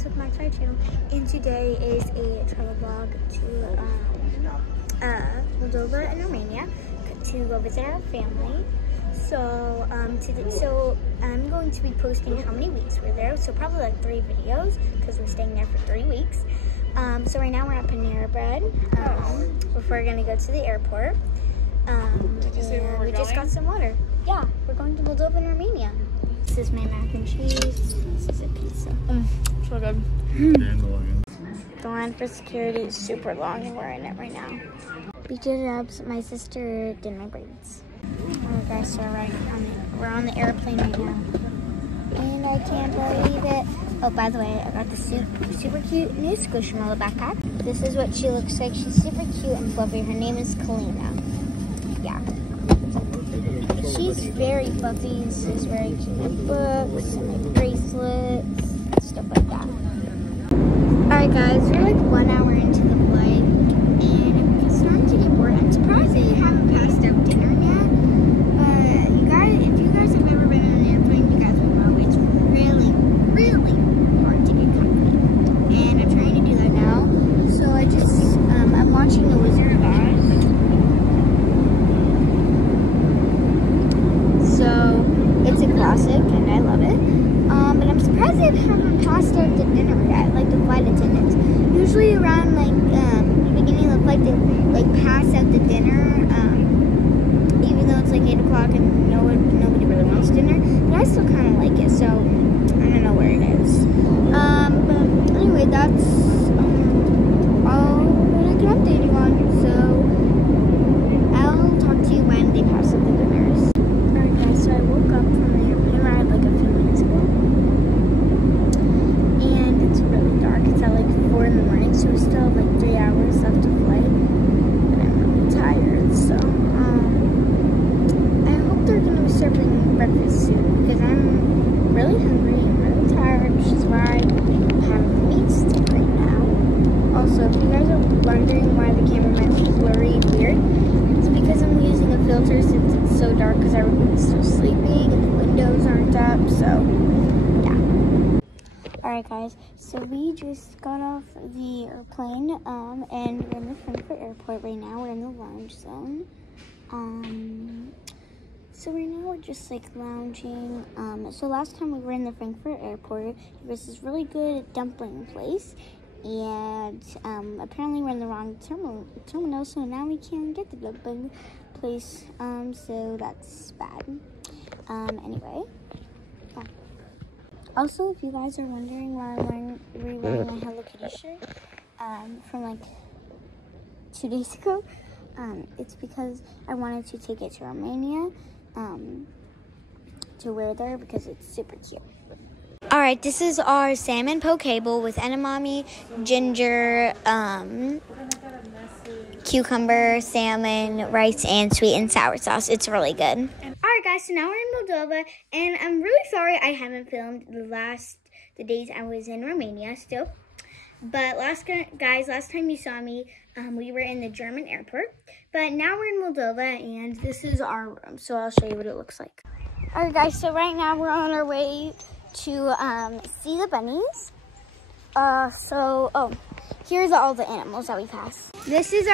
guys, welcome back to our channel. And today is a travel vlog to Moldova and Romania to go visit our family. So I'm going to be posting how many weeks we're there. So probably like 3 videos because we're staying there for 3 weeks. So right now we're at Panera Bread before we're gonna go to the airport. Did you say where we're we going? Just got some water. Yeah, we're going to Moldova and Romania. This is my mac and cheese. This is a pizza. So good. The line for security is super long and we're in it right now. We did it up. My sister did my braids. Alright guys, so we're on the airplane right now. And I can't believe it. Oh, by the way, I got the super cute new Squishmallow backpack. This is what she looks like. She's super cute and fluffy. Her name is Kalina. Yeah. She's very fluffy. This is where I keep my books and my bracelets, stuff like that. Alright guys, we're like 1 hour into the flight and it's starting to get bored. I'm surprised they haven't passed out dinner yet. But you guys, if you guys have ever been on an airplane, you guys will know it's really, really hard to get comfy. And I'm trying to do that now. So I'm watching The Wizard of Oz. So it's a classic and I love it. But I'm surprised they haven't passed out the dinner yet, like the flight attendants. Usually around like the beginning of the flight, they like pass out the dinner, even though it's like 8 o'clock and nobody really wants dinner. But I still kind of like it, so I don't know where it is. But anyway, that's all that I can update you on. So I'll talk to you when they pass out the dinners. Alright guys, so I woke up from the airplane ride like a few minutes ago. And it's really dark. It's at like 4 in the morning, so we still have like 3 hours left to flight. And I'm really tired, so I hope they're gonna be serving breakfast soon because I'm really hungry and really tired, which is why I'm having a meat stick right now. Also, if you guys are wondering why the camera might be blurry and weird, it's because I'm using a filter since it's so dark because everyone's still sleeping and the windows aren't up, so yeah. Alright guys, so we just got off the airplane and we're in the Frankfurt airport right now. We're in the lounge zone. So right now we're just like lounging. So last time we were in the Frankfurt airport, there was this really good dumpling place. And apparently we're in the wrong terminal, so now we can't get the dumpling place. So that's bad. Anyway. Yeah. Also, if you guys are wondering why I'm wearing a Hello Kitty shirt from like 2 days ago, it's because I wanted to take it to Romania to wear there because it's super cute. Alright, this is our salmon poke bowl with edamame, ginger, cucumber, salmon, rice, and sweet and sour sauce. It's really good. Alright guys, so now we're in Moldova, and I'm really sorry I haven't filmed the days I was in Romania still. But last time you saw me, we were in the German airport. But now we're in Moldova, and this is our room, so I'll show you what it looks like. Alright guys, so right now we're on our way to see the bunnies. Here's all the animals that we passed. This is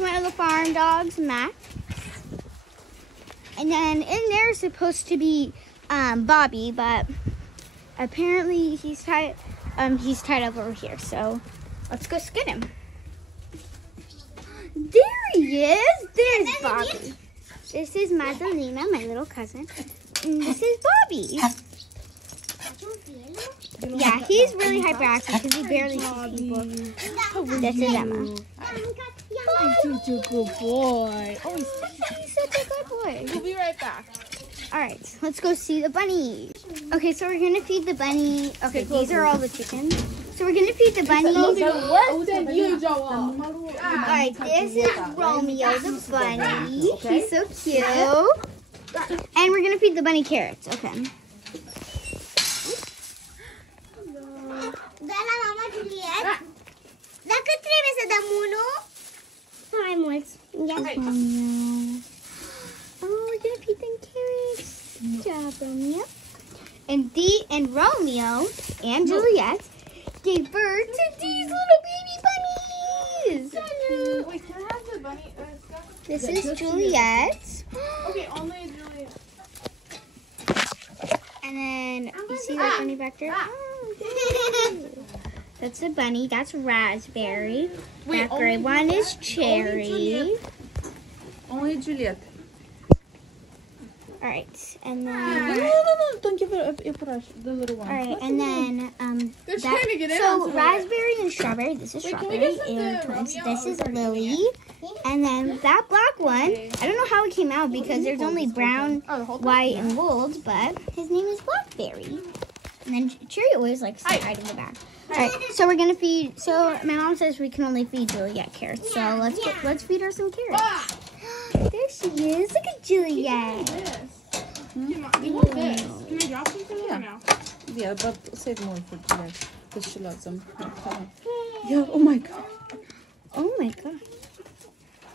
one of the farm dogs, Max. And then in there is supposed to be Bobby, but apparently he's tied up over here. So let's go get him. There he is. There's Bobby. This is Madalena, my little cousin. And this is Bobby. Yeah, he's really hyperactive because he barely sees people. This is Emma. He's such a good boy. Oh, He's such a good boy. we'll be right back. Alright, let's go see the bunny. Okay, so we're going to feed the bunny. Okay, these are all the chickens. So we're going to feed the bunny. Alright, this is Romeo the bunny. He's so cute. And we're going to feed the bunny carrots. Okay. Dacă trebuie să dăm unul, mai mulți. Oh, we're gonna feed them carrots. Good job, Romeo. And Romeo and Juliet gave birth to these little baby bunnies. Wait, can I have the bunny? This is Juliet. Okay, only Juliet. And then you see that bunny back there? That's a bunny. That's raspberry. That gray one is cherry. Only Juliet. All right, and then. No. Don't give it a brush. The little one. All right, and then They're trying to get in. so raspberry and strawberry. This is strawberry, can we get and some twins. Romeo? This is Lily, and then that black one. I don't know how it came out because there's only brown, white, and gold, but his name is Blackberry. And then Cherry always likes to hide in the back. All right, so we're gonna feed. So my mom says we can only feed Juliet carrots. So let's feed her some carrots. There she is. Look at Juliet. You want this? Can I drop some for them or no? Yeah, but save more for Juliet because she loves them. Yeah. Oh my god. Oh my god.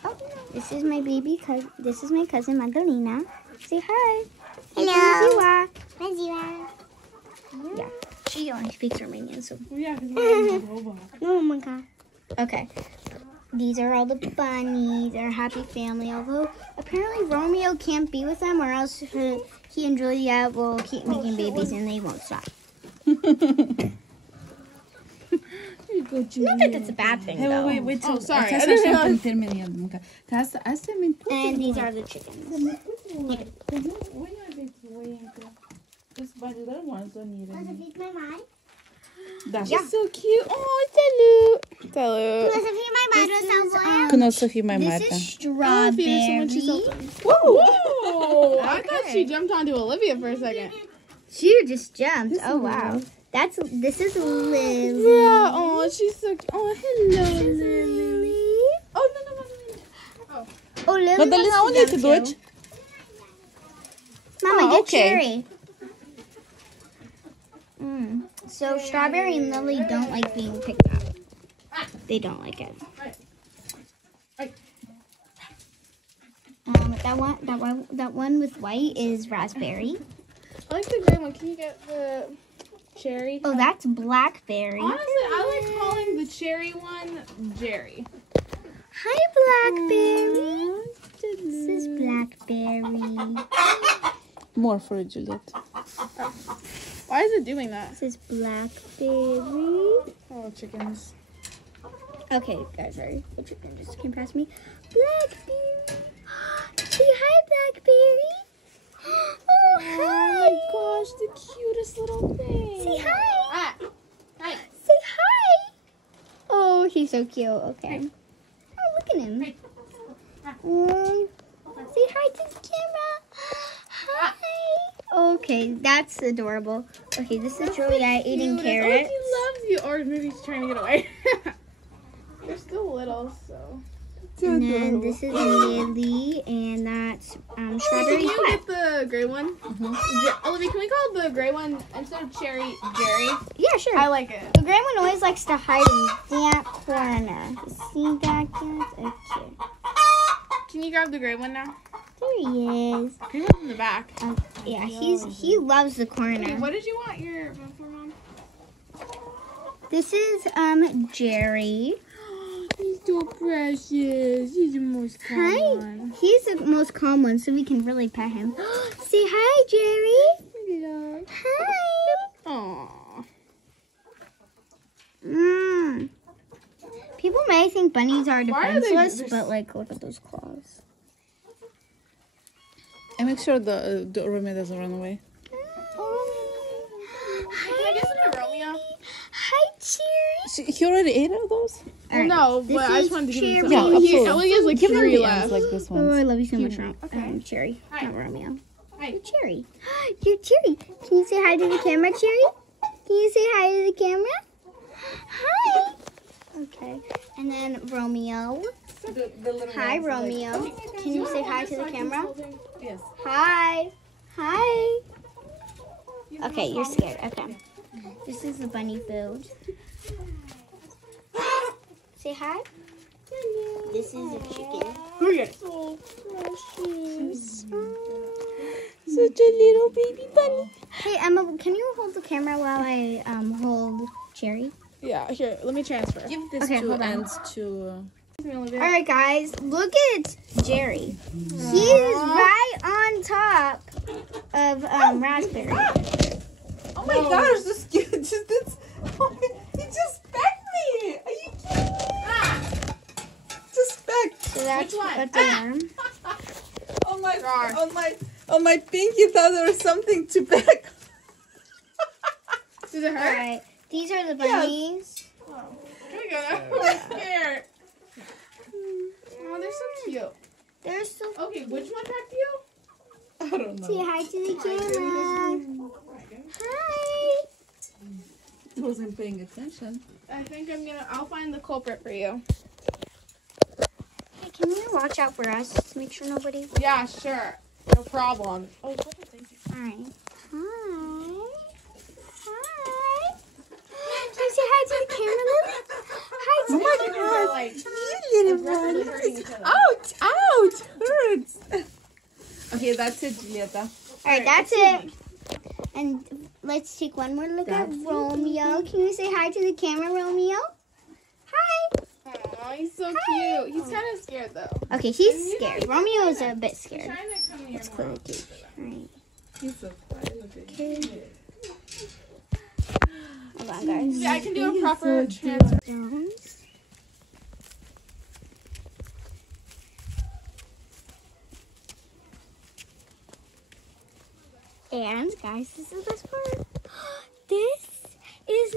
Oh, this is my baby cousin. This is my cousin Magdalena. Say hi. Hello. Konnichiwa. Yeah, she only speaks Romanian, so. Yeah, because we're in Moldova. Oh my god. Okay. These are all the bunnies, our happy family. Although apparently Romeo can't be with them, or else he and Juliet will keep making babies and they won't stop. Not that that's a bad thing, Hey, though. wait. Oh, sorry. Ca I să didn't așa realize. terminăm. Ca să asta mi And these are the chickens. When are they going to? Just by the little ones don't need any. That's so cute. Oh, salut. Salut. Când o să fii mai mare. This is strawberry. Whoa! I thought she jumped onto Olivia for a second. She just jumped. Oh wow. This is Liz. Yeah. Oh, she's so cute. Oh, hello, Lily. Oh, no. Oh, Lily. Madalina, unde te duci? Mama, Oh, get okay. cherry. So strawberry and Lily don't like being picked up. They don't like it. That one with white is raspberry. I like the gray one. Can you get the cherry? Oh, that's blackberry. Honestly, I like calling the cherry one Jerry. Hi, blackberry. This is blackberry. More for Juliet. Why is it doing that? This is blackberry. Oh, chickens. Okay, guys, sorry. The chicken just came past me. Blackberry. Say hi, Blackberry. Oh, hi. Oh my gosh, the cutest little thing. Say hi. Hi. Say hi. Oh, he's so cute. Okay. Oh, look at him. Say hi to the camera. Hi. Okay, that's adorable. Okay, this is Juliet eating carrots. Oh, he loves you. Or maybe he's trying to get away. They're still little, so. And then this is Lily, and that's strawberry Can you sweat. get the gray one? Olivia, can we call the gray one instead of cherry Jerry? Yeah, sure. I like it. The gray one always likes to hide in that corner. You see that, guys? Okay. Can you grab the gray one now? There he is. Can you put in the back? Yeah, he loves the Okay, corner. what did you want your for, Mom? This is Jerry. He's so precious. He's the most Hi. calm. He's the most calm one, so we can really pet him. Say hi, Jerry. Hello. Hi. Aww. People may think bunnies are Why are they defenseless, just- but like, look at those claws. And make sure the Romeo doesn't run away. Can I get some of Romeo? Hi, Cherry. He already ate all those? Well, no, this but I is just wanted to give him some. Cherry. Yeah, absolutely. He only has like Give them 3 the left. ends like this Oh, one. I love you so much, Okay. Cherry, Hi. not Romeo. Hi. You're Cherry. You're Cherry. Can you say hi to the camera, Cherry? Can you say hi to the camera? Hi. Okay. And then Romeo. The little Hi, Romeo. Can you say hi to the camera? Yes. Hi. Hi. Okay, you're scared. Okay. This is the bunny food. Say hi. This is a chicken. So precious. Such a little baby bunny. Hey, Emma, can you hold the camera while I hold Cherry? Yeah, here, let me transfer. Give this Okay, two hold on. ends to. All right, guys, look at Jerry. He's right on top of raspberry. Oh my gosh, this cute. He just pecked me. Are you kidding? Just pecked. So that's Which one? that's the arm. Oh my Gosh. on my pinky thought there was something to peck. Does it All hurt? right, these are the bunnies. Here we go. I'm scared. Oh, they're so cute. They're so. Okay, which one pecked you? I don't Say know. hi to the camera. Hi. I wasn't paying attention. I think I'll find the culprit for you. Hey, can you watch out for us to make sure nobody? Yeah, sure. No problem. Oh, thank you. All right. Hi. Hi. Can you say hi to the camera, Lily? Hi to the camera. They're like aggressively hurting each other. Ouch! Ouch! Hurts. Okay, that's it, Julieta. All right, that's it. And let's take one more look at Romeo. Can you say hi to the camera, Romeo? Hi. Oh, he's so cute. He's kind of scared though. Okay, he's scared. Romeo is a bit He's scared. trying to come near Let's me. close the gate. All right. He's so quiet. Okay. Hold on, guys. Yeah, I can do a proper transfer. Jones. And guys, this is the best part. This is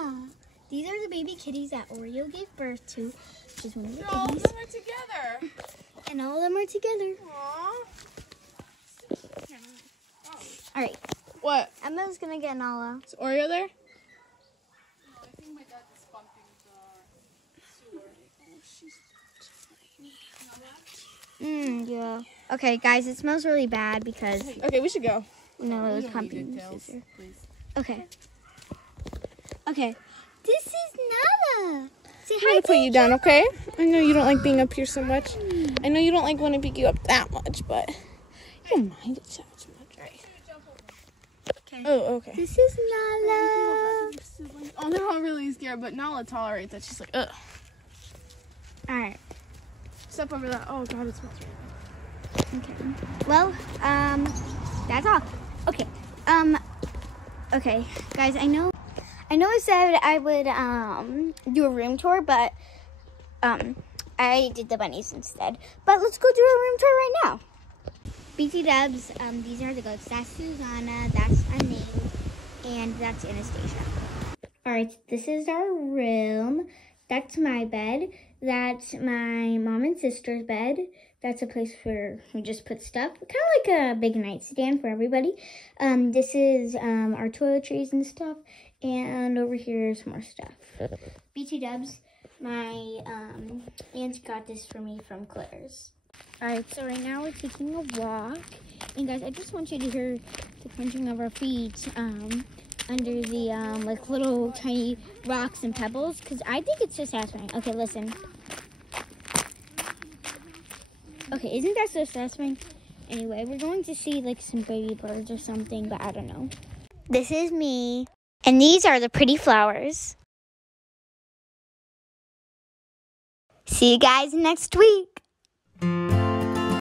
Nala. These are the baby kitties that Oreo gave birth to. She's one of the All of kitties. them are together. And all of them are together. Aww. All right, What? Emma's gonna get Nala. Is Oreo there? I think my dad is pumping the sewer. Yeah. Okay, guys, it smells really bad because Okay, we should go. Nala was We don't need pumping the details, scissor. please. Okay. Okay. This is Nala. Say I'm hi gonna to put you down, okay? I know you don't like being up here so much. I know you don't like when I pick you up that much, but you don't mind it so much, right? Okay. Oh, okay. This is Nala. Oh, they're all really scared, but Nala tolerates it. She's like, ugh. All right. Step over that. Oh, God, it smells really Okay. Well, that's all. Okay. Okay, guys, I know I said I would do a room tour, but I did the bunnies instead. But let's go do a room tour right now. BT Dubs, these are the goats. That's Susanna, that's Annie, and that's Anastasia. All right, this is our room. That's my bed. That's my mom and sister's bed. That's a place where we just put stuff, kind of like a big nightstand for everybody. This is our toiletries and stuff, and over here is more stuff. BT Dubs, my aunt got this for me from Claire's. All right, so right now we're taking a walk, and guys, I just want you to hear the crunching of our feet under the like little tiny rocks and pebbles, because I think it's just satisfying. Okay, listen. Okay, isn't that so satisfying? Anyway, we're going to see like some baby birds or something, but I don't know. This is me, and these are the pretty flowers. See you guys next week.